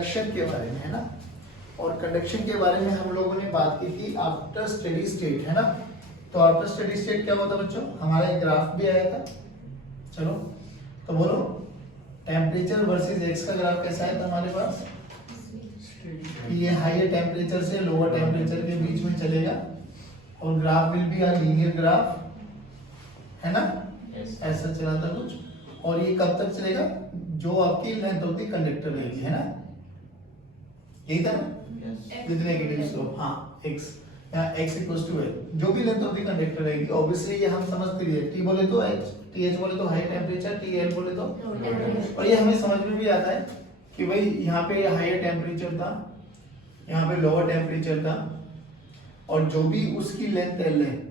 Conduction के बारे में, है ना। और कंडक्शन के बारे में हम लोगों ने बात की थी आफ्टर स्टेडी स्टेट, है ना। तो आफ्टर स्टेडी स्टेट क्या होता है बच्चों, हमारा एक ग्राफ भी आया था। चलो तो बोलो टेम्परेचर वर्सेस एक्स का ग्राफ कैसा है था हमारे पास। ये हायर टेम्परेचर से लोअर टेम्परेचर के बीच में चलेगा और graph will be a linear graph, है ना। ऐसा चला था कुछ। और ये कब तक चलेगा, जो आपकी लेंथ ऑफ द कंडक्टर रहेगी, है ना। यही था ना, विद नेगेटिव स्लोप। हाँ x, यहाँ x इक्वल्स टू है, जो भी लेंथ ऑफ द कंडक्टर रहेगी। ऑब्वियसली ये हम समझते ही है, t बोले तो h, th बोले तो हाई टेम्परेचर, tl बोले तो। और ये हमें समझ में भी आता है कि भाई यहाँ पे हायर टेम्परेचर था, यहाँ पे लोअर टेम्परेचर था, और जो भी उसकी लेंथ l है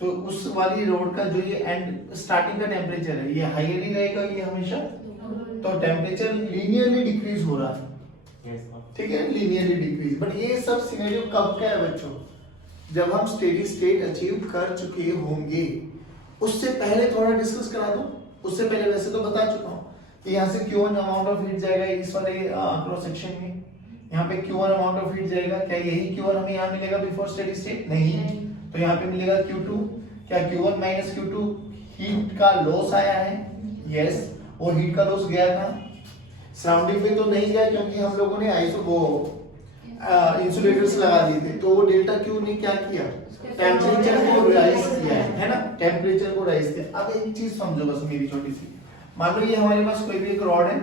तो उस वाली रोड का जो ये एंड स्टार्टिंग का टेम्परेचर है ये हायर ही रहेगा ये हमेशा। तो टेम्परेचर लीनियरली डिक्रीज हो रहा है, ठीक है, लीनियरली डिक्रीज। बट ये सब सिनेरियो कब का है बच्चों, जब हम स्टेडी स्टेट अचीव कर चुके होंगे। उससे पहले थोड़ा डिस्कस करा दो। उससे पहले वैसे तो बता चुका हूँ कि यहाँ से Q1 अमाउंट ऑफ हीट जाएगा इस वाले क्रॉस सेक्शन में, यहाँ पे Q1 अमाउंट ऑफ हीट जाएगा। क्या यही Q1 हमें यहाँ मिलेगा बिफोर स्टेडी स्टेट? नहीं। तो यहाँ पे मिलेगा Q2। क्या Q1 माइनस Q2 हीट का लॉस आया है? यस। वो हीट का लॉस गया कहाँ? सराउंडिंग पे तो नहीं गया, क्योंकि हम लोगों ने इंसुलेटर्स लगा दिए थे। तो वो डेल्टा Q ने क्या किया, टेम्परेचर को राइज किया है ना, टेम्परेचर को राइज किया। अब एक चीज समझो बस मेरी छोटी सी, मान लो ये हमारे पास कोई भी एक रॉड है,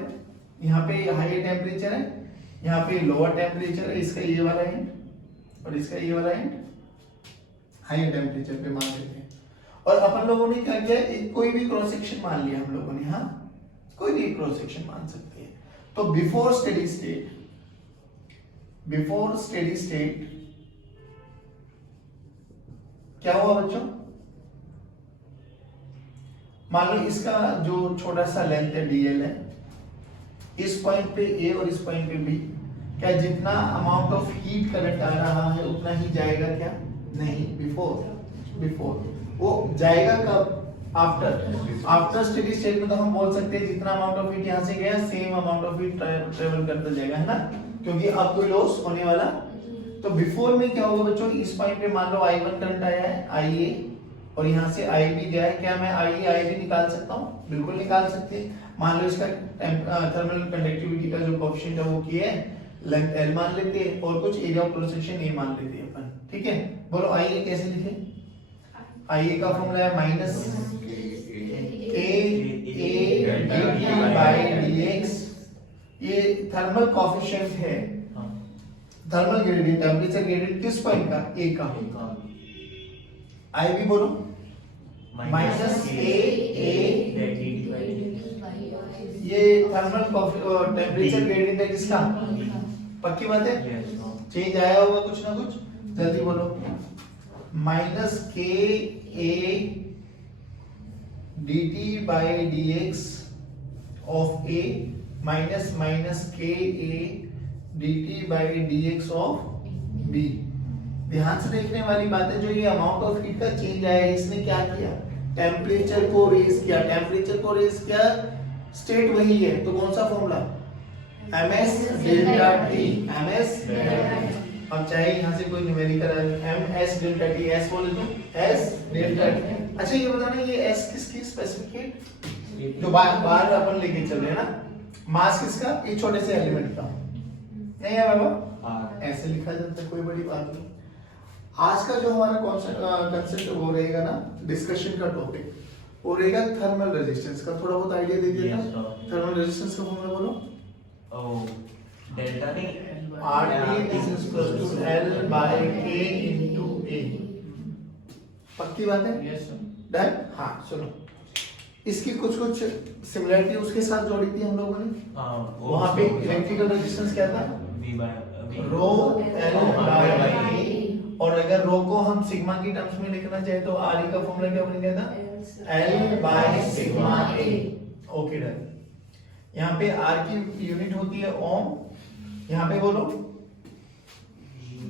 यहाँ पे हाई टेम्परेचर है, यहाँ पे लोअर टेम्परेचर है, इसका ये वाला एंड और इसका ये वाला एंड हाई टेम्परेचर पे मान लेते हैं। और अपन लोगों ने क्या किया, कोई भी क्रॉस सेक्शन मान लिया हम लोगों ने, हाँ कोई भी क्रॉस सेक्शन मान सकते हैं। तो बिफोर स्टेडी स्टेट क्या हुआ बच्चों, मान लो इसका जो छोटा सा लेंथ है dl है, इस पॉइंट पे a और इस पॉइंट पे b, क्या जितना अमाउंट ऑफ हीट करंट आ रहा है उतना ही जाएगा क्या? नहीं, बिफोर। वो जाएगा कब? आफ्टर स्टेडी स्टेट में तो हम बोल सकते हैं जितना अमाउंट ऑफ हीट यहाँ से गया same amount of heat travel करता जाएगा, है ना, क्योंकि अब कोई लॉस होने वाला। तो बिफोर में क्या होगा बच्चों, इस पॉइंट पे मान लो I1 करंट आया है, IA, और यहाँ से IB गया है। क्या मैं IB निकाल सकता हूँ? बिल्कुल निकाल सकते हैं। मान लो इसका थर्मल कंडक्टिविटी का जो कोएफिशिएंट है वो क्या है, लेंथ L मान लेते हैं, और कुछ area of cross section A मान लेते हैं अपन, ठीक है। बोलो IA कैसे लिखे? IA का फॉर्मूला है माइनस KA/dx। ये थर्मल कोएफिशिएंट है, थर्मल ग्रेडियंट, टेम्परेचर ग्रेडियंट किस पॉइंट का? A का। IB बोलो माइनस KA, ये थर्मल टेम्परेचर ग्रेडियंट है किसका? पक्की बात है, चेंज आया होगा कुछ ना कुछ, जल्दी बोलो। Minus KA dt/dx of A minus KA dt/dx of B। ध्यान से देखने वाली बात है, जो ये अमाउंट ऑफ हीट का चेंज आया है, इसने क्या किया, टेम्परेचर को रेज किया। टेम्परेचर को रेज किया, स्टेट वही है, तो कौन सा formula? ms delta t, ms। अब चाहे यहाँ से कोई numerical ms delta t, s बोले तो s डेल्टा t। अच्छा ये बताना, ये s किसकी स्पेसिफिक, जो बाहर अपन लेके चल रहे हैं ना, मास किसका? ये छोटे से एलिमेंट का, नहीं है बाबा, ऐसे लिखा जाता है, कोई बड़ी बात नहीं। आज का जो हमारा कॉन्सेप्ट वो रहेगा ना, डिस्कशन का टॉपिक वो रहेगा थर्मल रेजिस्टेंस का। थोड़ा बहुत आइडिया दे दिया था। थर्मल रेजिस्टेंस का फॉर्मूला बोलो। डेल्टा नहीं, RT is equal to L/K into A। पक्की बात है? Yes sir. डन? हाँ सुनो, इसकी कुछ सिमिलरिटी उसके साथ जोड़ी थी हम लोगों ने। वहाँ पे इलेक्ट्रिकल रेजिस्टेंस क्या था? रो L/A। और अगर रो को हम सिग्मा की टर्म्स में लिखना चाहे तो RE का फॉर्मूला क्या बन गया था? L/σA। Okay done. यहाँ पे R की यूनिट होती है ओम, यहाँ पे बोलो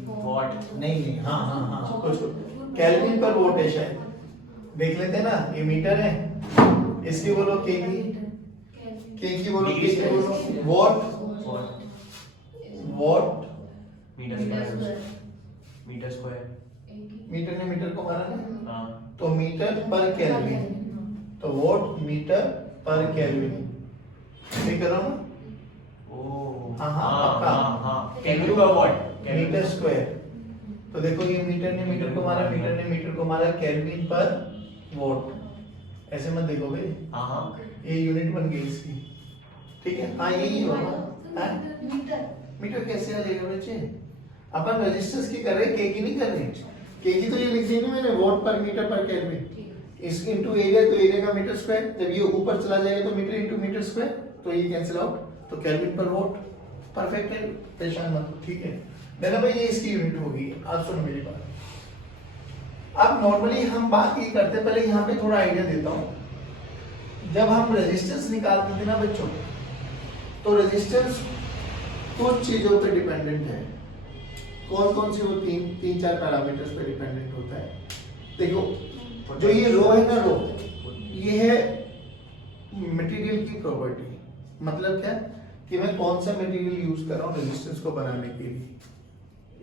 वॉट। नहीं, हाँ कुछ केल्विन पर वोट है शायद, देख लेते हैं ना, ये मीटर है, इसकी बोलो के की बोलो, के की बोलो what, what metre square metre ने मीटर को मारा ना, हाँ तो मीटर पर केल्विन, तो वॉट मीटर पर केल्विन, ठीक है ना? हाँ पक्का। केल्विन का वॉट मीटर स्क्वायर, तो देखो ये मीटर ने मीटर को मारा, मीटर ने मीटर को मारा, केल्विन पर वॉट, ऐसे मत देखो भाई, हाँ ये यूनिट बन गई इसकी, ठीक है? हाँ यही होगा, हाँ? मीटर कैसे आ जाएगा बच्चे? अपन रेजिस्टेंस की कर रहे, के की नहीं कर रहे। के की तो ये लिख दी ना मैंने, वॉट पर मीटर पर केल्विन, इस इनटू एरिया, तो एरिया का मीटर स्क्वायर, जब ये ऊपर चला जाएगा तो मीटर इनटू मीटर स्क्वायर, तो ये कैंसिल आउट, तो केल्विन पर वॉट, परफेक्ट है, परेशान मत हो, ठीक है? मेरा भाई ये इसकी यूनिट होगी। आप सुनो मेरी बात, अब नॉर्मली हम बात ये करते, पहले यहाँ पे थोड़ा आइडिया देता हूँ। जब हम रेजिस्टेंस निकालते थे ना बच्चों, तो रेजिस्टेंस कुछ चीजों पे डिपेंडेंट है। कौन कौन सी? वो तीन चार पैरामीटर्स पे डिपेंडेंट होता है। देखो जो ये रो है ना, रो ये है मटेरियल की प्रॉपर्टी। मतलब क्या कि मैं कौन सा मटेरियल यूज कर रहा हूँ रेजिस्टेंस को बनाने के लिए,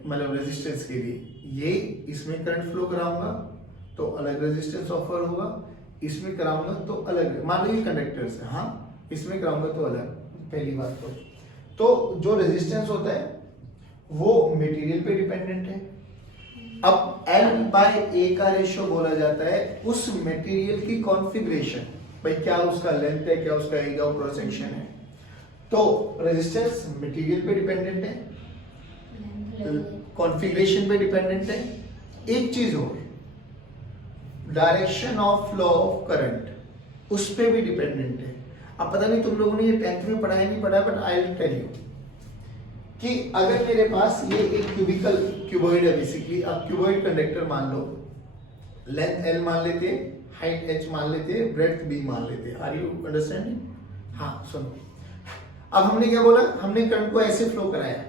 मतलब रेजिस्टेंस के लिए। ये इसमें करंट फ्लो कराऊंगा तो अलग रेजिस्टेंस ऑफर होगा, इसमें कराऊंगा तो अलग। मान लो ये कंडक्टर्स है, हाँ, इसमें कराऊंगा तो अलग। पहली बात तो जो रेजिस्टेंस होता है वो मटेरियल पे डिपेंडेंट है। अब L/A का रेशियो बोला जाता है उस मटेरियल की कॉन्फ़िगरेशन, भाई क्या उसका लेंथ है, क्या उसका एरिया ऑफ क्रॉस सेक्शन है। तो रेजिस्टेंस मटेरियल पे डिपेंडेंट है, कॉन्फ़िगरेशन पे डिपेंडेंट है। एक चीज और, direction of flow of current उस पे भी डिपेंडेंट है। अब पता नहीं तुम लोगों ने ये 10th में पढ़ा है नहीं पढ़ा, but I will tell you कि अगर मेरे पास ये एक क्यूबॉइड है बेसिकली। अब क्यूबॉइड कंडक्टर मान लो, लेंथ L मान लेते, हाइट H मान लेते, ब्रेड्थ B मान लेते। Are you understanding? हाँ सुनो, अब हमने क्या बोला, हमने करंट को ऐसे फ्लो कराया,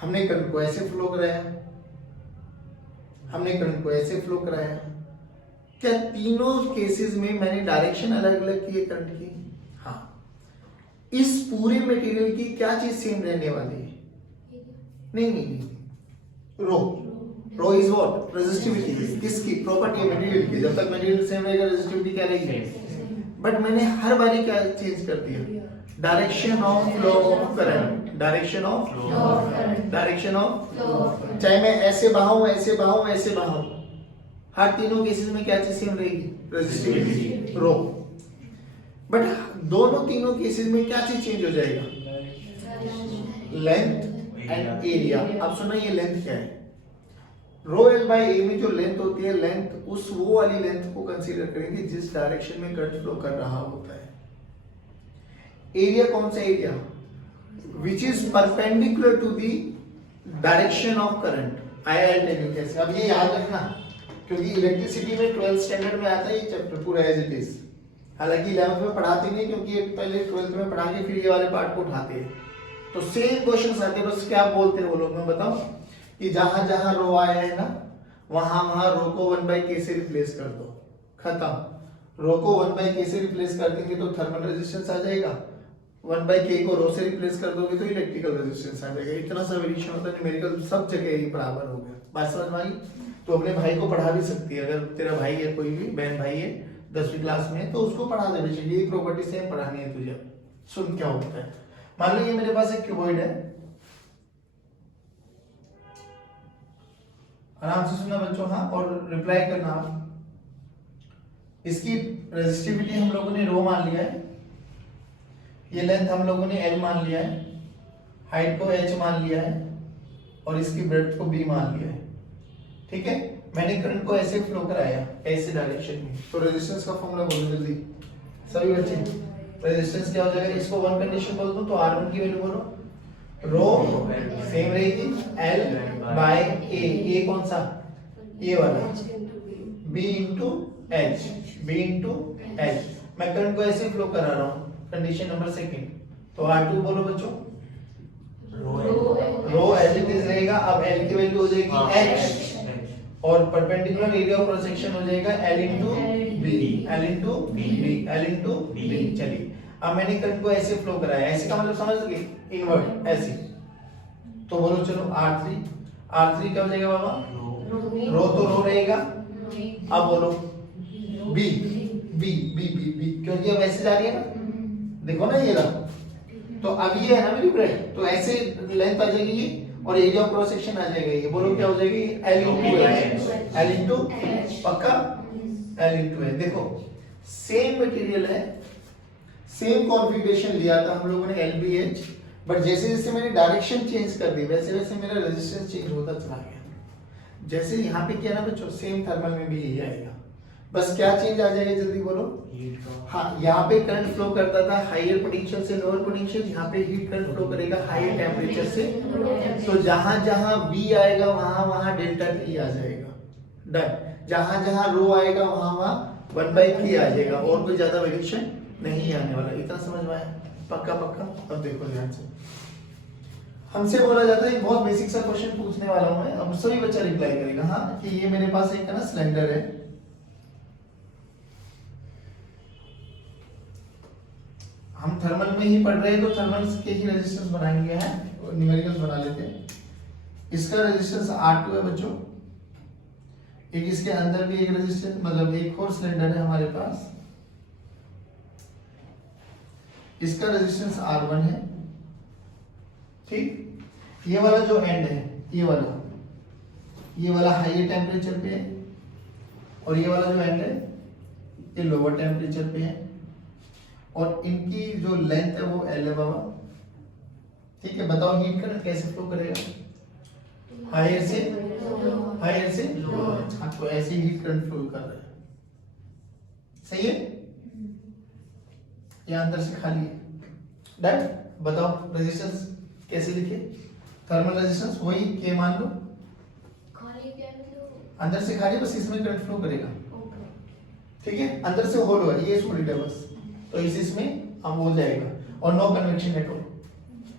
हमने करंट को ऐसे फ्लो कराया, हमने करंट को ऐसे फ्लो कराया। क्या तीनों केसेस में मैंने डायरेक्शन अलग अलग की है करंट की? हाँ। इस पूरे मटेरियल की क्या चीज सेम रहने वाली है? नहीं, रो इज व्हाट? रेजिस्टिविटी। किसकी? प्रॉपर्टी है मटेरियल की। जब तक मटेरियल सेम रहेगा रेजिस्टिविटी क्या रहेगी? बट मैंने हर बारी क्या चेंज कर दिया? Direction of flow of current, direction of direction of, चाहे मैं ऐसे बहाऊं, ऐसे बहाऊं, ऐसे बहाऊं, हर तीनों केसेस में क्या चीज सेम रहेगी? Resistivity, row. बट दोनों तीनों केसेस में क्या चीज चेंज हो जाएगा? Length and area. अब सुना, ये लेंथ क्या है? रो L/A में जो लेंथ होती है, लेंथ उस वो वाली लेंथ को कंसीडर करेंगे जिस डायरेक्शन में करंट फ्लो कर रहा होता है। एरिया कौन सा area? Which is perpendicular to the direction of current. I tell you कैसे। अब ये याद रखना, क्योंकि इलेक्ट्रिसिटी में 12th स्टैंडर्ड में आता है ये चैप्टर पूरा एज इट इज। हालांकि 11th में पढ़ाते नहीं, क्योंकि ये पहले 12th में पढ़ा के फिर ये वाले पार्ट को उठाते हैं। तो सेम क्वेश्चंस आते हैं, बस क्या बोलते हैं वो लोग, मैं बताऊं कि जहां जहां रो आया है ना, वहां वहां रो को 1/K से रिप्लेस कर दो, खत्म। रो को 1/K से रिप्लेस कर देंगे तो थर्मल रेजिस्टेंस आ जाएगा, 1/K को रो से रिप्लेस कर दोगे तो इलेक्ट्रिकल रेजिस्टेंस आ जाएगा। इतना सा वेरिएशन होता है, न्यूमेरिकल सब जगह ये बराबर हो गया। बात समझ में आई? तो अपने भाई को पढ़ा भी सकती है, अगर तेरा भाई है, कोई भी बहन भाई है 10वीं क्लास में, तो उसको पढ़ा दे बेशक, ये प्रॉपर्टी सेम पढ़ानी है तुझे। सुन क्या होता है। मान लो ये मेरे पास एक क्यूबॉइड है, आराम से सुनना बच्चों, हाँ, और रिप्लाई करना आप। इसकी रेजिस्टिविटी हम लोगों ने रो मान लिया है, ये लेंथ हम लोगों ने L मान लिया है, हाइट को H मान लिया है, और इसकी ब्रेड्थ को B मान लिया है। ठीक है, मैंने करंट को ऐसे फ्लो कराया, ऐसे डायरेक्शन में। तो रेजिस्टेंस का फॉर्मूला बोलो जल्दी सभी बच्चे। रेजिस्टेंस क्या हो जाएगा? इसको वन कंडीशन बोल दो, तो R1 की वैल्यू बोलो, रो सेम रहेगी L/A। ये कौन सा? ये वाला, B into H। मैं करंट को ऐसे फ्लो करा रहा हूँ, कंडीशन नंबर सेकंड। तो R2 बोलो बच्चों, रो एज इट इज रहेगा। अब L की वैल्यू हो जाएगी H, और perpendicular area of cross section हो जाएगा L into B। चलिए अब मैंने करंट को ऐसे फ्लो कराया, ऐसे का मतलब समझ गए, इनवर्ट ऐसे। तो बोलो चलो R3 क्या हो जाएगा बाबा, रो तो रो रहेगा। अब बोलो b b b b b, क्योंकि अब ऐसे जा रही है ना, देखो ना ये रहा। तो अब ये है ना मेरी ब्रेड, तो ऐसे लेंथ आ जाएगी ये, और एरिया ऑफ क्रॉस सेक्शन आ जाएगा ये। बोलो क्या हो जाएगी, L इंटू पक्का L इंटू है। देखो सेम मटेरियल है, सेम कॉन्फ़िगरेशन लिया था हम लोगों ने LBH, बट जैसे जैसे मैंने डायरेक्शन चेंज कर दी वैसे वैसे मेरा रेजिस्टेंस चेंज होता चला गया। जैसे यहाँ पे किया ना बच्चों, सेम थर्मल में भी यही आएगा, बस क्या चेंज आ जाएगा जल्दी बोलो। हाँ, यहाँ पे करंट फ्लो करता था हायर पोटेंशियल से लोअर पोटेंशियल, यहाँ पे हीट करंट फ्लो करेगा हायर टेम्परेचर से। तो जहां जहां V आएगा वहां वहां डेल्टा T आ जाएगा, डन। जहां जहां रो आएगा वहां वहां 1/3 आ जाएगा, और कोई ज्यादा वेरिएशन नहीं आने वाला। इतना समझ में आया, पक्का पक्का। अब देखो ध्यान से, हमसे बोला जाता है, बहुत बेसिक सा क्वेश्चन पूछने वाला हूं मैं, अब सभी बच्चा रिप्लाई करेगा हाँ, कि ये मेरे पास एक ना सिलेंडर है, हम थर्मल में ही पढ़ रहे हैं तो थर्मल के ही रेजिस्टेंस बनाएंगे, हैं न्यूमेरिकल्स बना लेते हैं। इसका रेजिस्टेंस R2 है बच्चों, एक इसके अंदर भी एक रेजिस्टेंस, मतलब एक और सिलेंडर है हमारे पास, इसका रेजिस्टेंस R1 है, ठीक। ये वाला जो एंड है, ये वाला हाईयर टेम्परेचर पे है, और ये वाला जो एंड है ये लोअर टेम्परेचर पे है, और इनकी जो लेंथ है वो L है बाबा, ठीक है। बताओ हीट करंट कैसे फ्लो करेगा, हायर से लोअर। हाँ, तो ऐसे हीट करंट फ्लो कर रहा है, सही है, या अंदर से खाली है, डन। बताओ रेजिस्टेंस कैसे लिखे, थर्मल रेजिस्टेंस वही K मान लो, खाली क्या मतलब, अंदर से खाली, बस इसमें करंट फ्लो करेगा, ठीक है। अंदर से होल है, ये सॉलिड है बस, तो इसमें हम हो जाएगा, और नो कन्वेक्शन नेटवर्क।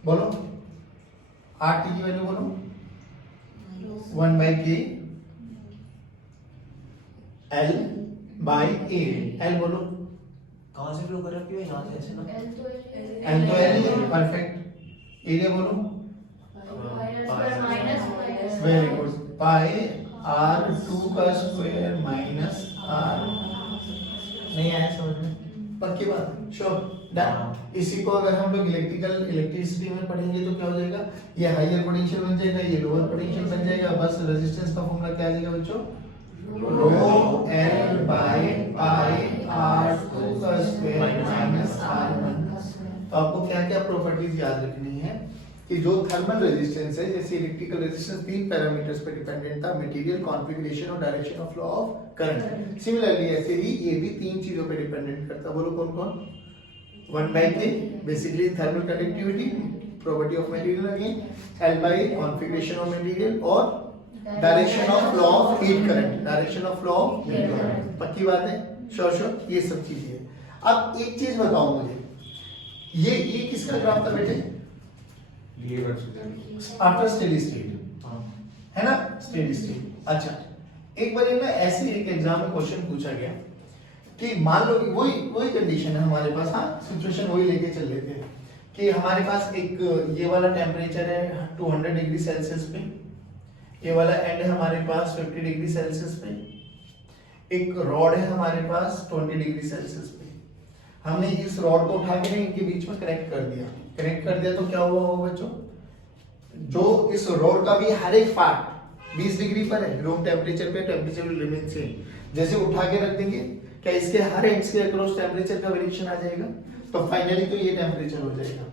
बोलो RT की वैल्यू बोलो 1/K L/A, L बोलो कहाँ से फ्लो कर रहा है, यहाँ से ऐसे ना, L तो L ही है, परफेक्ट। एरिया बोलो, वेरी गुड, पाई R2 का स्क्वायर माइनस R। नहीं आया समझ में, पक्की बात, श्योर, डन। इसी को अगर हम लोग इलेक्ट्रिसिटी में पढ़ेंगे तो क्या हो जाएगा, ये हायर पोटेंशियल बन जाएगा, ये लोअर पोटेंशियल बन जाएगा, बस रेजिस्टेंस का फॉर्मूला क्या आ जाएगा बच्चों, रो L बाय पाई R2 का स्क्वायर माइनस R1। तो आपको क्या क्या प्रॉपर्टीज याद रखनी है, कि जो थर्मल रेजिस्टेंस है, जैसे इलेक्ट्रिकल रेजिस्टेंस 3 पैरामीटर्स पे डिपेंडेंट था, मटेरियल, कॉन्फ़िगरेशन और direction of flow of current. Similarly ऐसे ही ये भी 3 चीजों पे डिपेंडेंट करता है, बोलो कौन कौन। 1/K basically thermal conductivity, property of material again, L by configuration of material, और direction of flow of heat current, direction of flow of heat current. पक्की बात है, श्योर, ये सब चीजें हैं। अब एक चीज बताओ मुझे, ये किसका ग्राफ था बेटे, आफ्टर स्टेडी स्टेट, है ना, स्टेडी स्टेट। अच्छा, एक बार ना ऐसे एक एग्जाम में क्वेश्चन पूछा गया कि मान लो वही कंडीशन है हमारे पास, हाँ सिचुएशन वही लेके चल लेते हैं, कि हमारे पास एक ये वाला टेम्परेचर है 200 डिग्री सेल्सियस पे, ये वाला एंड है हमारे पास 50 डिग्री सेल्सियस पे, एक रॉड है हमारे पास 20 डिग्री सेल्सियस पे। हमने इस रॉड को उठा के इनके बीच में कनेक्ट कर दिया, तो क्या हुआ होगा बच्चों, जो इस रॉड का भी हर एक पार्ट 20 डिग्री पर है, रूम टेम्परेचर पे, टेम्परेचर विल रिमेन सेम। जैसे उठा के रख देंगे, क्या इसके हर एंड्स के अक्रॉस टेम्परेचर का वेरिएशन आ जाएगा, तो फाइनली तो ये टेम्परेचर हो जाएगा।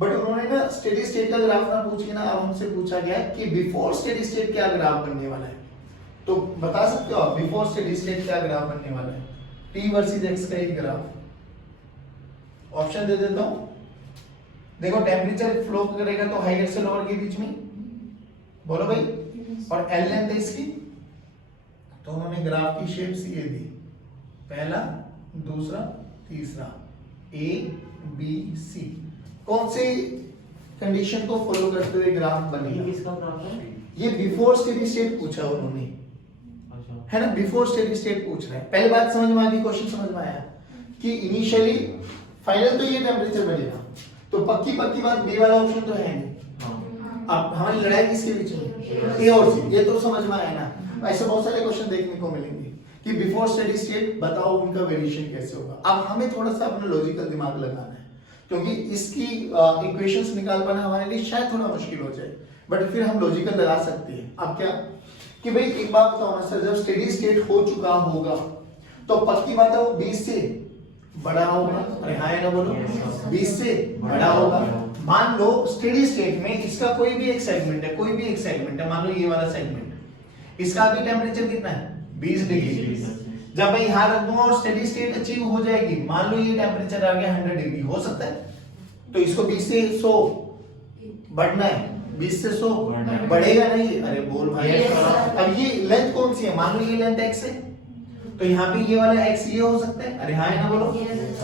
बट उन्होंने ना स्टेडी स्टेट का ग्राफ ना पूछ के ना, अब हमसे पूछा गया कि बिफोर स्टेडी स्टेट क्या ग्राफ बनने वाला है, तो बता सकते हो आप बिफोर स्टेडी स्टेट क्या ग्राफ बनने वाला है, T वर्सेस X का एक ग्राफ। ऑप्शन दे देता हूं, देखो टेम्परेचर फ्लो करेगा तो हायर से लोअर के बीच में, बोलो भाई, और L लेंथ है इसकी, तो उन्होंने ग्राफ की शेप सी दी, पहला, दूसरा, तीसरा, A B C। कौन से कंडीशन को फॉलो करते हुए ग्राफ बनेगा, किसका ग्राफ है, ये बिफोर स्टेडी स्टेट पूछा उन्होंने, अच्छा है ना, बिफोर स्टेडी स्टेट पूछ रहे हैं। पहली बात समझ में आ गई, क्वेश्चन समझ में आया कि इनिशियली फाइनल तो ये टेम्परेचर बढ़ेगा। तो पक्की पक्की बात बी वाला ऑप्शन तो है नहीं। हाँ अब हमारी लड़ाई किसके बीच में, ए और सी, ये तो समझ में आया ना। ऐसे बहुत सारे क्वेश्चन देखने को मिलेंगे कि बिफोर स्टेडी स्टेट बताओ उनका वेरिएशन कैसे होगा। अब हमें थोड़ा सा अपना लॉजिकल दिमाग लगाना है, क्योंकि इसकी इक्वेशंस निकाल पाना हमारे लिए शायद थोड़ा मुश्किल हो जाए, बट फिर हम लॉजिकल लगा सकते हैं। अब क्या कि भाई एक बात बताओ ना सर, जब स्टेडी स्टेट हो चुका होगा तो पक्की बात है वो 20 से बड़ा होगा। अरे हाँ ना बोलो, 20 से बड़ा होगा। मान लो स्टेडी स्टेट में इसका कोई भी एक सेगमेंट है, कोई भी एक सेगमेंट है, मान लो ये वाला सेगमेंट, इसका अभी टेम्परेचर कितना है 20 डिग्री। जब मैं यहाँ रख दूंगा और स्टेडी स्टेट अचीव हो जाएगी, मान लो ये टेम्परेचर आ गया 100 डिग्री, हो सकता है तो इसको 20 से 100 बढ़ना है, 20 से 100 बढ़ेगा नहीं। अरे बोल भाई। अब ये लेंथ कौन सी है, मान लो ये लेंथ x है, तो यहाँ पे ये वाला x ये हो सकता है। अरे हाँ ना बोलो,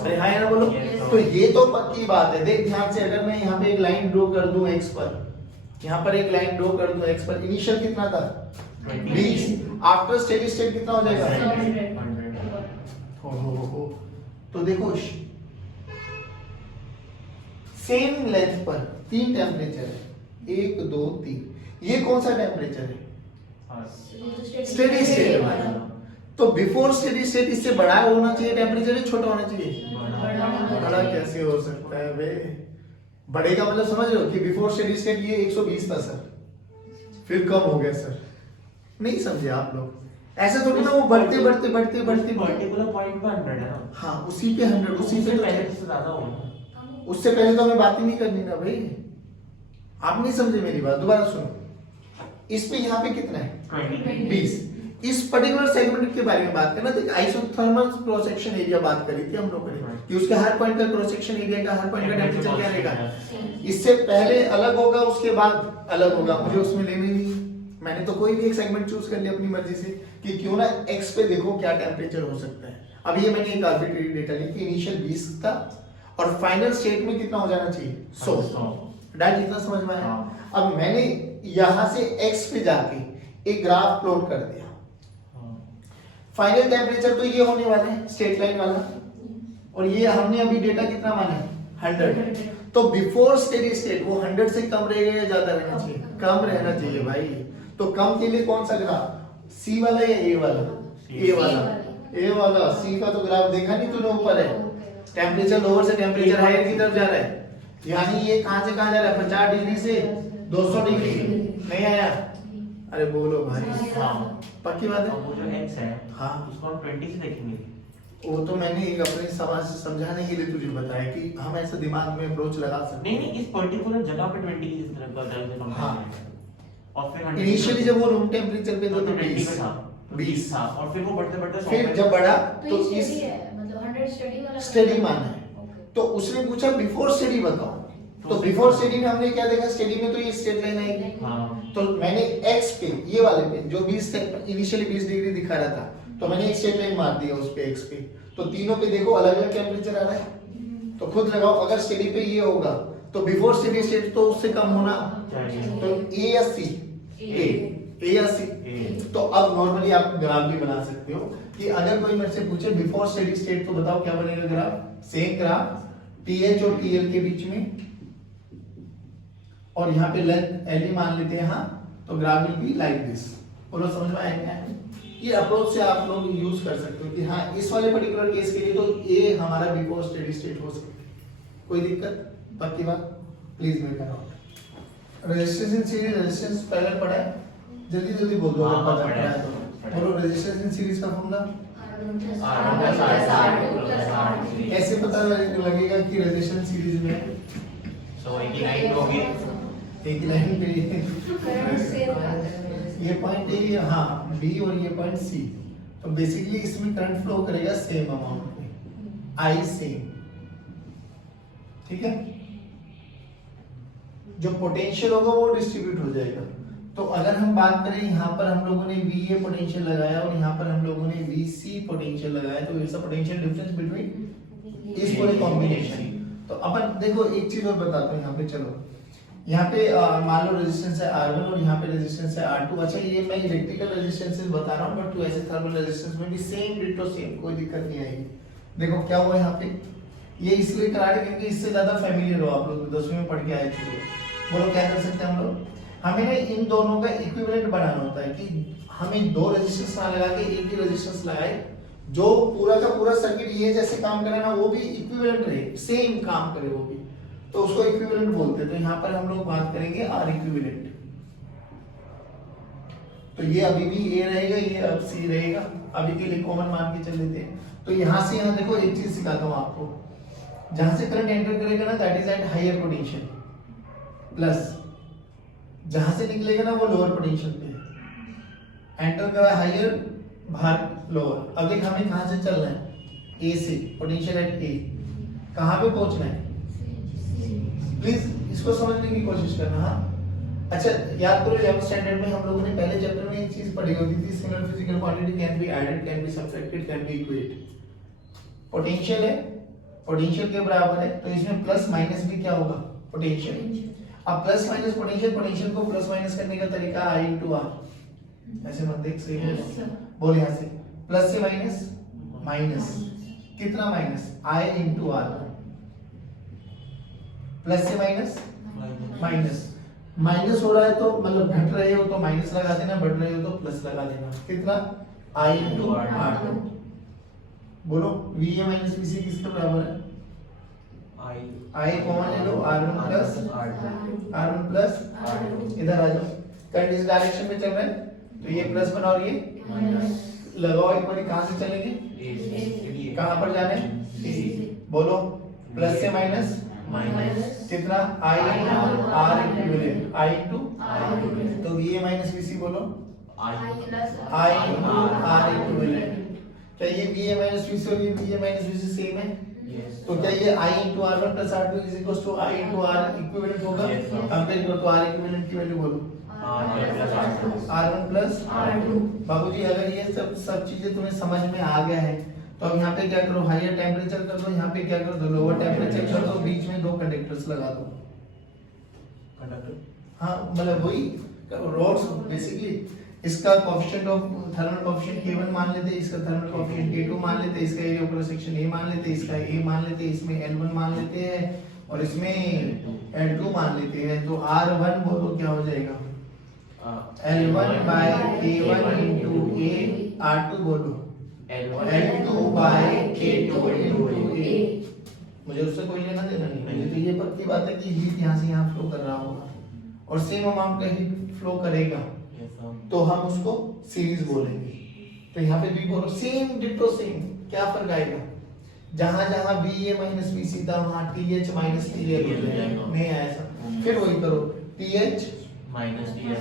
अरे हाँ ना बोलो। तो ये तो पक्की बात है। देख ध्यान से, अगर मैं यहाँ पे एक लाइन ड्रॉ कर दूं x पर, यहाँ पर एक लाइन ड्रॉ कर दूं x पर, इनिशियल कितना था 20, आफ्टर स्टेडी स्टेट कितना हो जाएगा 100। हो। तो देखो सेम लेंथ पर 3 टेम्परेचर है, 1 2 3, ये कौन सा टेम्परेचर है स्टेडी स्टेट वाला। तो बिफोर स्टेडी स्टेट इससे बड़ा होना चाहिए टेम्परेचर, छोटा होना चाहिए बड़ा। कैसे हो सकता है बे, बढ़ेगा मतलब समझ रहे हो कि बिफोर स्टेडी स्टेट ये 120 था सर, फिर कम हो गया सर, नहीं समझे आप लोग। ऐसे थोड़ी ना वो बढ़ते बढ़ते बढ़ते बढ़ते पर्टिकुलर पॉइंट पे 100 है ना। हाँ उसी पे 100, उसी पे तो पहले से ज्यादा होगा। उससे पहले तो हमें बात ही नहीं करनी ना भाई। आप नहीं समझे मेरी बात, दोबारा सुनो। इस पे यहाँ पे कितना है 20। इस पर्टिकुलर सेगमेंट के बारे में बात करना, तो आइसोथर्मल क्रॉस सेक्शन एरिया बात करी थी हम लोगों ने कि उसके हर पॉइंट का क्रॉस सेक्शन एरिया का हर पॉइंट का टेंपरेचर क्या रहेगा, इससे पहले अलग होगा उसके बाद अलग होगा। मुझे उसमें लेनी नहीं, मैंने तो कोई भी एक सेगमेंट चूज कर लिया अपनी मर्जी से कि क्यों ना एक्स पे देखो क्या टेम्परेचर हो सकता है। अब ये मैंने एक आर्बिट्रेरी डेटा ली कि इनिशियल 20 था और फाइनल स्टेट में कितना हो जाना चाहिए 100। डायरेक्ट इतना समझ में आया। अब मैंने यहां से एक्स पे जाके एक ग्राफ प्लॉट कर दिया। फाइनल टेम्परेचर तो ये होने वाला है स्ट्रेट लाइन वाला, और ये हमने अभी डेटा कितना माना है 100। तो बिफोर स्टेडी स्टेट वो 100 से कम रहेगा या ज्यादा रहना चाहिए, कम रहना चाहिए भाई। तो कम के लिए कौन सा ग्राफ, सी वाला या ए वाला, ए वाला, ए वाला। सी का तो ग्राफ देखा नहीं तूने, ऊपर है टेम्परेचर लोअर से टेम्परेचर हायर की तरफ जा रहा है, यानी ये कहां से कहां जा रहा है 50 डिग्री से 200 डिग्री। नहीं आया, अरे बोलो भाई। हाँ पक्की बात है। वो जो x है हाँ उसको हम 20 से देखेंगे। वो तो मैंने एक अपने समाज से समझाने के लिए तुझे बताया कि हम ऐसे दिमाग में अप्रोच लगा सकते नहीं नहीं, इस पर्टिकुलर जगह पे 20 इस तरह का तरह से कम हाँ। और फिर हैं। इनिशियली जब वो रूम टेम्परेचर पे था तो 20 20 था 20 था, और फिर वो बढ़ते बढ़ते फिर जब बढ़ा तो तो ये इस स्टडी है, मतलब 100 स्टडी वाला स्टडी माना है। ओके। तो उसने पूछा बिफोर स्टडी बताओ, तो बिफोर स्टडी में हमने क्या देखा, स्टडी में तो ये स्ट्रेट लाइन आएगी। हाँ तो मैंने एक्स पे ये वाले पे जो 20 इनिशियली 20 डिग्री दिखा रहा था, तो मैंने एक स्ट्रेट लाइन मार दिया उस पे एक्स पे। तो तीनों पे देखो अलग अलग टेम्परेचर आ रहा है, तो खुद लगाओ अगर स्टडी पे ये होगा तो बिफोर स्टडी स्टेट तो उससे कम होना, तो ए या सी, ए या सी। तो अब नॉर्मली आप ग्राफ भी बना सकते हो कि अगर कोई मेरे से पूछे बिफोर स्टेडी स्टेट तो बताओ क्या बनेगा ग्राफ, सेम ग्राफ टीएच और टीएल के बीच में, और यहाँ पे लेंथ एल मान लेते हैं। हाँ तो graph will be like this. बोलो समझ में आएगा? ये अप्रोच से आप लोग यूज कर सकते हो कि हाँ इस वाले पर्टिकुलर केस के लिए तो ये हमारा बिफोर स्टेडी स्टेट हो सकता है। कोई दिक्कत? पक्की बात? Please make out. Resistance in series, resistance पहले पढ़ा है, जल्दी जल्दी बोल दो अगर पता पड़ा है तो। बोलो रेजिस्टेंस इन सीरीज का फॉर्मूला कैसे पता लगेगा कि रेजिस्टेंस सीरीज में है? सो एक ही लाइन हो गई, एक ही लाइन पे ये पॉइंट ए, हाँ बी, और ये पॉइंट सी। तो बेसिकली इसमें करंट फ्लो करेगा सेम अमाउंट में, आई सेम। ठीक है, जो पोटेंशियल होगा वो डिस्ट्रीब्यूट हो जाएगा। तो अगर हम बात करें यहाँ पर हम लोगों ने VA पोटेंशियल लगाया और यहाँ पर हम लोगों ने VC पोटेंशियल लगाया, तो ऐसा पोटेंशियल डिफरेंस बिटवीन इस पूरे कॉम्बिनेशन। तो अपन देखो एक चीज और बताता हूँ यहाँ पे, चलो यहाँ पे मान लो रेजिस्टेंस है R1 और यहाँ पे रेजिस्टेंस है R2। अच्छा ये मैं इलेक्ट्रिकल रेजिस्टेंसेस बता रहा हूँ, बट तो ऐसे थर्मल रेजिस्टेंस में भी सेम डिटो सेम, कोई दिक्कत नहीं आएगी। देखो क्या हुआ यहाँ पे, ये इसलिए करा रहे क्योंकि इससे ज्यादा फेमिलियर हो आप लोग, 10वीं में पढ़ के आए थे। बोलो क्या कर सकते हैं हम लोग? हमें ना इन दोनों का इक्विवेलेंट बनाना होता है कि हमें दो रेजिस्टेंस ना लगा के एक ही रेजिस्टेंस लगाए, जो पूरा का पूरा सर्किट ये जैसे काम करे ना वो भी इक्विवेलेंट रहे, सेम काम करे वो भी, तो उसको इक्विवेलेंट बोलते हैं। तो यहाँ पर हम लोग बात करेंगे आर इक्विवेलेंट। तो ये अभी भी ए रहेगा, ये अब सी रहेगा, अभी के लिए कॉमन मान के चल लेते हैं। तो यहाँ से यहाँ देखो एक चीज सिखाता हूँ आपको, जहां से करंट एंटर करेगा ना that is at higher potential, plus जहां से निकलेगा ना वो लोअर पोटेंशियल पे है। एंटर करा हायर, बाहर लोअर। अब देख हमें कहां से चलना है? ए से, पोटेंशियल एट ए। कहां पे पहुंचना है? प्लीज इसको समझने की कोशिश करना। हाँ अच्छा याद करो 11th स्टैंडर्ड में हम लोगों ने पहले चैप्टर में एक चीज पढ़ी होती थी, single physical quantity can be added, can be subtracted, can be equate. Potential है, पोटेंशियल के बराबर है, तो इसमें प्लस माइनस भी क्या होगा? पोटेंशियल। अब प्लस माइनस पोटेंशियल, पोटेंशियल को प्लस माइनस करने का तरीका आई इंटू आर। ऐसे मत देख, सही है बोल। यहाँ से प्लस से माइनस, माइनस कितना minus? I into r. Plus से माइनस, माइनस माइनस हो रहा है तो मतलब घट रहे हो तो माइनस लगा देना, बढ़ रहे हो तो प्लस लगा देना। कितना? I into are. बोलो वी ए माइनस वी सी किसके बराबर है? आई कॉमन ले लो, R1 प्लस R1 प्लस इधर आ जाओ, करंट इस डायरेक्शन में चल रहा है तो ये प्लस बना और ये माइनस लगाओ। एक बार कहां से चलेंगे? कहां पर जाने? बोलो प्लस से माइनस, माइनस कितना? I into R equivalent, I into तो V A minus V C बोलो आई इंटू आर इक्विवेलेंट। क्या ये V A minus V C और ये V A minus V C same है? तो क्या ये I into R1 plus R2 is equals to I into R equivalent होगा? कंपेयर करो तो R equivalent की वैल्यू बोलो। R1 plus R2। बाबूजी अगर ये सब चीजें तुम्हें समझ में आ गया है तो अब यहाँ पे क्या करो? हायर टेम्परेचर कर दो, यहाँ पे क्या कर दो? लोअर टेम्परेचर कर दो, बीच में दो कंडक्टर्स लगा दो। कंडक्टर हाँ मतलब वही रोड्स बेसिकली। इसका coefficient of thermal coefficient K1 मान लेते हैं, इसका थर्मल कोएफिशिएंट K2 मान लेते हैं, इसका एरिया क्रॉस सेक्शन A मान लेते हैं, इसका A मान लेते हैं, इसमें L1 मान लेते हैं और इसमें L2 मान लेते हैं। तो R1 बोलो क्या हो जाएगा? L1 by K1 into A। R2 बोलो L2 by K2 into A। मुझे उससे कोई लेना देना नहीं, तो ये पक्की बात है कि हीट यहाँ से यहाँ फ्लो कर रहा होगा और सेम अमाउंट का हीट फ्लो करेगा तो हम उसको सीरीज बोलेंगे। तो यहाँ पे भी बोलो सेम डिटो सेम। क्या फर्क आएगा? जहां जहां बी ए माइनस बी सी था वहां T H minus T L हो जाएगा। नहीं आया ऐसा? फिर वही करो T H minus T L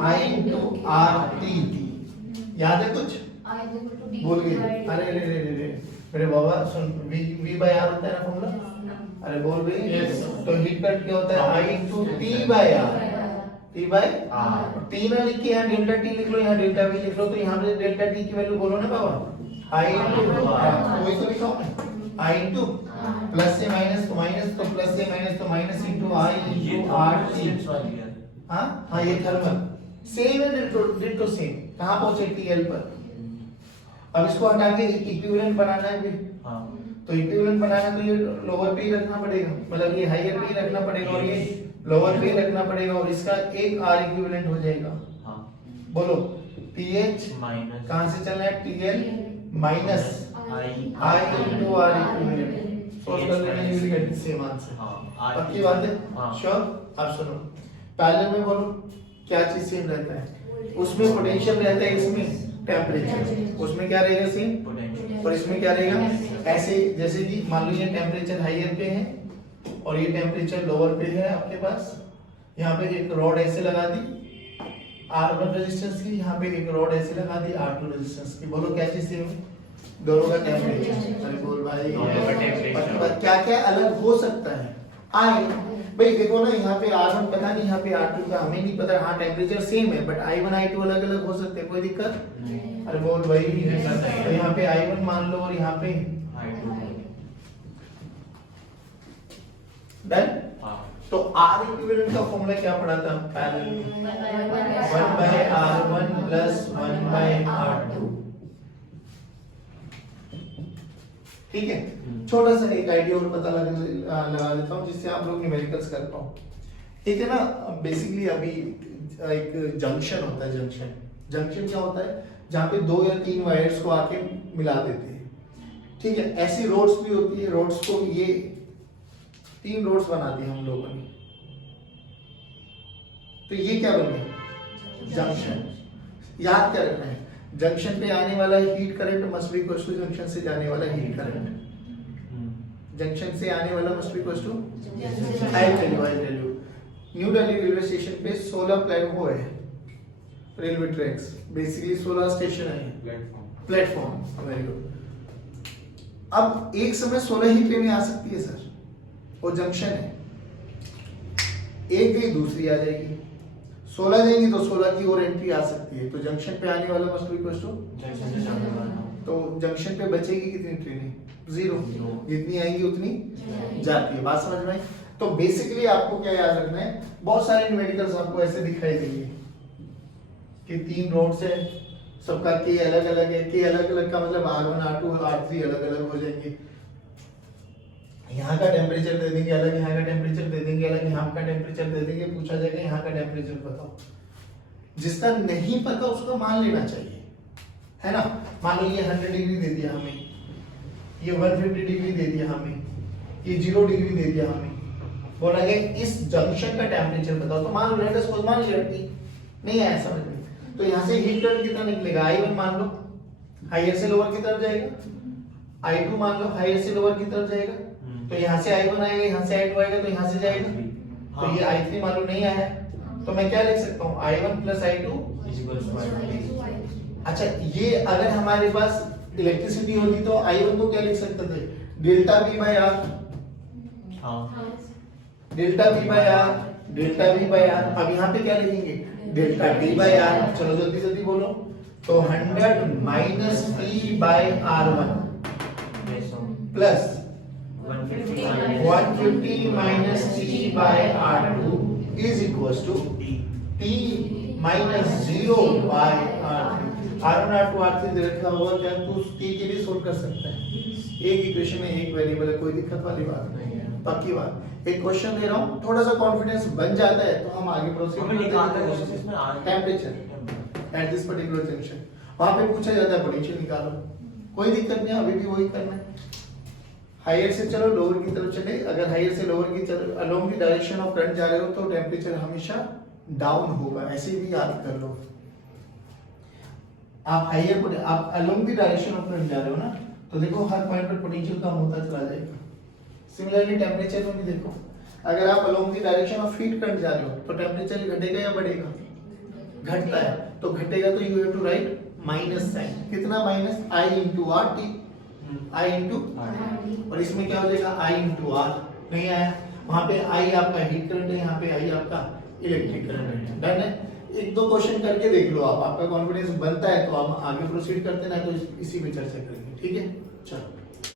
I into R T. याद है कुछ? भूल गए? अरे रे रे रे मेरे बाबा सुन, वी बाय आर होता है ना फॉर्मूला। अरे बोल भी तो हीट कट क्या होता है? I into T by R. T by R, T ना लिख के यहाँ डेल्टा टी लिख लो, यहाँ डेल्टा वी लिख लो, तो यहाँ पे डेल्टा टी की वैल्यू बोलो ना बाबा। आई इंटू आर, वही तो लिखा हूँ आई इंटू प्लस से माइनस तो माइनस, तो प्लस से माइनस तो माइनस इंटू आई इंटू आर टी। हाँ हाँ ये थर्मल सेम है, डिटो सेम। कहाँ पहुंचे? टीएल पर। अब इसको हटा के इक्विवेलेंट बनाना है फिर। तो इक्विवेलेंट बनाना तो ये लोअर पे ही रखना पड़ेगा, मतलब ये हायर पे ही रखना पड़ेगा और ये लोअर पे ही रखना पड़ेगा और इसका एक आर इक्विवेलेंट हो जाएगा। बोलो पीएच माइनस कहां से चलना है? टीएल minus i into r equivalent. Solve कर लेना, you will get the same answer. पक्की बात है? श्योर? अब सुनो पहले में बोलो क्या चीज सेम रहता है? उसमें पोटेंशियल रहता है, इसमें टेम्परेचर। उसमें क्या रहेगा? सेम। और इसमें क्या रहेगा? ऐसे जैसे कि मान लो ये टेम्परेचर हायर पे है और ये टेम्परेचर लोअर पे है आपके पास। यहाँ पे एक रॉड ऐसे लगा दी R1 रेजिस्टेंस की, यहाँ पे एक रॉड ऐसे लगा दी R2 रेजिस्टेंस की। बोलो क्या चीज सेम? दोनों का टेम्परेचर। अरे बोल भाई क्या क्या अलग हो सकता है? आई भाई देखो ना, यहाँ पे R1 पता नहीं, यहाँ पे R2 का हमें नहीं पता। हाँ टेम्परेचर सेम है बट I1 I2 अलग अलग हो सकते हैं, कोई दिक्कत? अरे बोल भाई तो यहाँ पे I1 मान लो और यहाँ पे डन। तो R इक्विवेलेंट का फॉर्मूला क्या पढ़ा था पैरेलल में? 1/R1 + 1/R2। ठीक है, छोटा सा एक आइडिया और पता लगा देता हूँ जिससे आप लोग न्यूमेरिकल्स कर पाओ। एक है ना बेसिकली अभी एक जंक्शन होता है, जंक्शन क्या होता है, जहाँ पे 2 या 3 वायर्स को आके मिला देते हैं, ठीक है। ऐसी रोड्स भी होती है, रोड्स को ये 3 रोड्स बना दी हम लोगों ने, तो ये क्या बन गया, जंक्शन। याद क्या रखना है, जंक्शन पे आने वाला heat current must be equal to junction से जाने वाला हीट करंट, जंक्शन से आने वाला must be equal to I tell you New Delhi railway station पे 16 प्लेटफॉर्म है, रेलवे ट्रैक्स, बेसिकली 16 स्टेशन है, प्लेटफॉर्म। Very good. अब एक समय 16 ही ट्रेनें आ सकती है सर, वो जंक्शन है, एक गई दूसरी आ जाएगी, 16 देंगी तो 16 की और एंट्री आ सकती है, तो जंक्शन पे आने वाला मस्ट बी इक्वल टू, तो जंक्शन पे बचेगी कितनी ट्रेनें, 0, जितनी आएंगी उतनी जाती है। बात समझ में आई? तो बेसिकली आपको क्या याद रखना है, बहुत सारे न्यूमेरिकल्स आपको ऐसे दिखाई देंगे कि 3 रोड्स है, सबका के अलग अलग है, के अलग अलग का मतलब R1 R2 और R3 अलग अलग हो जाएंगे, यहाँ का टेम्परेचर दे देंगे अलग, यहाँ का टेम्परेचर दे देंगे अलग, यहाँ का टेम्परेचर दे देंगे, पूछा जाएगा यहाँ का टेम्परेचर बताओ। जिसका नहीं पता उसका मान लेना चाहिए, है ना। मान लो ये 100 डिग्री दे दिया हमें, ये 150 डिग्री दे दिया हमें, ये 0 डिग्री दे दिया हमें, बोला गया इस जंक्शन का टेम्परेचर बताओ, तो मान लो लेट अस सपोज मान लिया नहीं आया समझ में, तो यहाँ से हीट करंट कितना निकलेगा, I1 मान लो हायर से लोअर की तरफ जाएगा, I2 मान लो हायर से लोअर की तरफ जाएगा, तो यहाँ से I1 आएगा, यहाँ से I2 आएगा, तो यहाँ से जाएगा, तो ये I3 मान लो नहीं आया, तो मैं क्या लिख सकता हूँ, I1 प्लस I2। अच्छा, ये अगर हमारे पास इलेक्ट्रिसिटी होती तो I1 को क्या लिख सकते थे, delta V by R, delta V by R, delta V by R। अब यहाँ पे क्या लिखेंगे, डेल्टा T बाय R। चलो जल्दी जल्दी बोलो, तो 100 minus T by R1 plus 150 minus T by R2 is equals to T minus 0 by R3। R1 R2 R3 दे रखा होगा क्या, तो T के लिए सोल्व कर सकते हैं, एक इक्वेशन में एक वेरिएबल है, कोई दिक्कत वाली बात नहीं है, पक्की बात। एक क्वेश्चन दे रहा हूँ, थोड़ा सा कॉन्फिडेंस बन जाता है तो हम आगे प्रोसीड करते हैं। Temperature at this particular junction, वहां पे पूछा जाता है पोटेंशियल निकालो, कोई दिक्कत नहीं, अभी भी वही करना है। हायर से चलो लोअर की तरफ चले, अगर हायर से लोअर की तरफ along the direction of current जा रहे हो तो टेम्परेचर हमेशा डाउन होगा, ऐसे भी याद कर लो। आप हायर आप along the direction of current जा रहे हो ना, तो देखो हर पॉइंट पर पोटेंशियल कम होता चला जाएगा। सिमिलरली टेम्परेचर में भी देखो, अगर आप along the direction of heat current जा रहे हो तो टेम्परेचर घटेगा या बढ़ेगा, घटता है, तो घटेगा तो you have to write minus sign, कितना minus, I into R T, I into, और इसमें क्या हो जाएगा I इंटू आर, नहीं आया, वहां पे I आपका हीट करंट है, यहाँ पे I आपका इलेक्ट्रिक करंट है। डन है, एक दो क्वेश्चन करके देख लो आप, आपका कॉन्फिडेंस बनता है तो हम आगे प्रोसीड करते ना, तो इसी में चर्चा करेंगे, ठीक है। चलो।